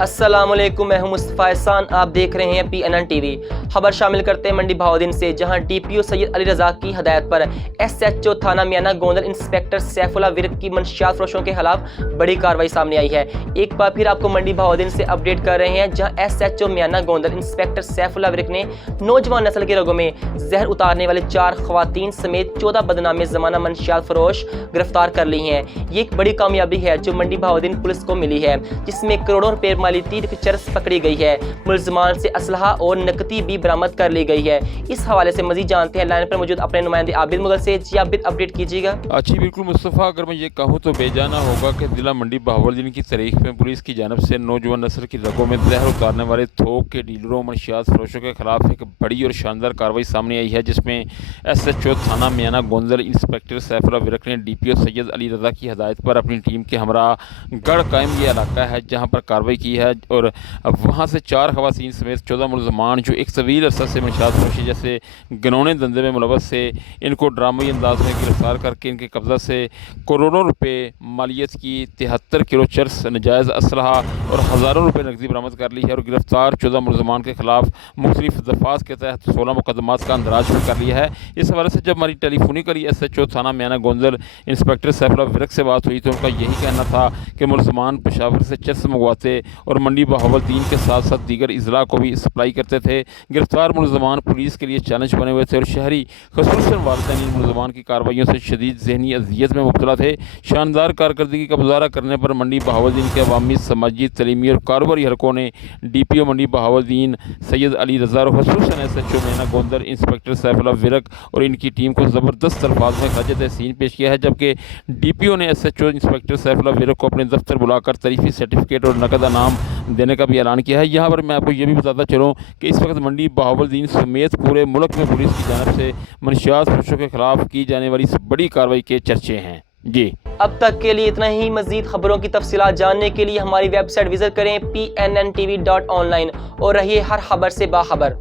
السلام علیکم، میں ہوں مصطفیٰ احسان، آپ دیکھ رہے ہیں PNN ٹی وی۔ خبر شامل کرتے ہیں منڈی بہاؤالدین سے، جہاں DPO سید علی رضا کی ہدایت پر SHO تھانہ میانہ گوندل انسپیکٹر سیف اللہ ورک کی منشیات فروشوں کے خلاف بڑی کارروائی سامنے آئی ہے۔ ایک بار پھر آپ کو منڈی بہاؤالدین سے اپڈیٹ کر رہے ہیں، جہاں SHO میانہ گوندل انسپیکٹر سیف اللہ ورک نے نوجوان نسل کے رگوں میں زہر اتارنے والے 4 خواتین سمیت 14 بدنام زمانہ منشیات فروش گرفتار کر لی ہیں۔ یہ ایک بڑی کامیابی ہے جو منڈی بہاؤالدین پولیس کو ملی ہے، جس میں کروڑوں روپے مالیتی چرس پکڑی گئی ہے۔ ملزمان سے اسلحہ اور نقدی بھی برآمد کر لی گئی ہے۔ اس حوالے سے مزید جانتے ہیں لائن پر موجود اپنے نمائندے عابد مغل سے۔ جی عابد، اپڈیٹ کیجیے گا۔ جی بالکل مصطفیٰ، اگر میں یہ کہوں تو بے جانا ہوگا کہ ضلع منڈی بہاؤالدین کی تاریخ میں پولیس کی جانب سے نوجوان نسل کی رگوں میں زہر اتارنے والے تھوک کے ڈیلروں منشیات فروشوں کے خلاف ایک بڑی اور شاندار کارروائی سامنے آئی ہے، جس میں SHO تھانہ میانہ گوندل انسپیکٹر سیف اللہ ورک نے DPO سید علی رضا کی ہدایت پر اپنی ٹیم کے ہمراہ گڑھ قائم یہ علاقہ ہے جہاں پر کارروائی کی ہے، اور وہاں سے 4 خواتین سمیت 14 ملزمان جو ایک طویل عرصہ سے منشیات فروشی جیسے گنونے دھندے میں ملوث تھے، ان کو ڈرامائی انداز میں گرفتار کر کے ان کے قبضہ سے کروڑوں روپے مالیت کی 73 کلو چرس، ناجائز اسلحہ اور ہزاروں روپے نقدی برآمد کر لی ہے، اور گرفتار 14 ملزمان کے خلاف مختلف دفعات کے تحت 16 مقدمات کا اندراج بھی کر لیا ہے۔ اس حوالے سے جب ہماری ٹیلی فونکلی SHO تھانہ میانہ گوندل انسپیکٹر سیف اللہ ورک سے بات ہوئی تو ان کا یہی کہنا تھا کہ ملزمان پشاور سے چرس منگواتے اور منڈی بہاؤالدین کے ساتھ ساتھ دیگر اضلاع کو بھی سپلائی کرتے تھے۔ گرفتار ملزمان پولیس کے لیے چیلنج بنے ہوئے تھے اور شہری خصوصاً والدین ان ملزمان کی کارروائیوں سے شدید ذہنی اذیت میں مبتلا تھے۔ شاندار کارکردگی کا مظاہرہ کرنے پر منڈی بہاؤالدین کے عوامی، سماجی، تعلیمی اور کاروباری حلقوں نے DPO منڈی بہاؤالدین سید علی رضا اور خصوصاً SHO میانہ گوندل انسپیکٹر سیف اللہ ورک اور ان کی ٹیم کو زبردست الفاظ میں خراج تحسین پیش کیا ہے، جبکہ DPO نے SHO inspector Saif Ullah work کو اپنے دفتر بلا کر تعریفی سرٹیفکیٹ اور نقد انعام دینے کا بھی اعلان کیا ہے۔ یہاں پر میں آپ کو یہ بھی بتاتا چلوں کہ اس وقت منڈی بہاؤالدین سمیت پورے ملک میں پولیس کی جانب سے منشیات فروشوں کے خلاف کی جانے والی اس بڑی کارروائی کے چرچے ہیں۔ جی اب تک کے لیے اتنا ہی۔ مزید خبروں کی تفصیلات جاننے کے لیے ہماری ویب سائٹ وزٹ کریں PNNTV.online اور رہیے ہر خبر سے باخبر۔